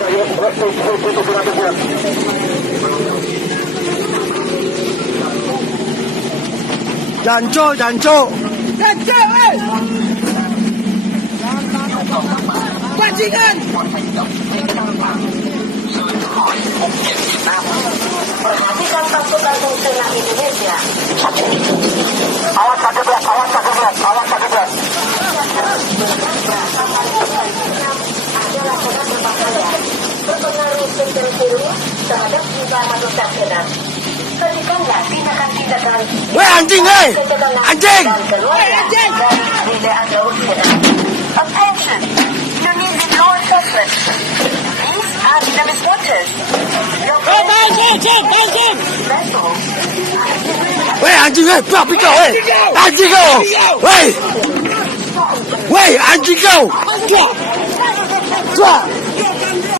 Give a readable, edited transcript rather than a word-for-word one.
忍住，忍住，忍住，喂！Bajingan! Perhatikan pasukan tentara Indonesia. Awas sakit berat, awas sakit berat, awas sakit berat. Adalah sangat berbahaya, berpengaruh serius terhadap jiwa manusia sehat. Hentikanlah tindakan-tindakan Weh anjing, weh! Anjing! Anjing! Dari laut sehat. Attention! Indonesian law enforcement. These are Vietnamese waters. Vessels. 喂，安静喂，不要逼狗喂，安静狗，喂，喂，安静狗，抓，抓。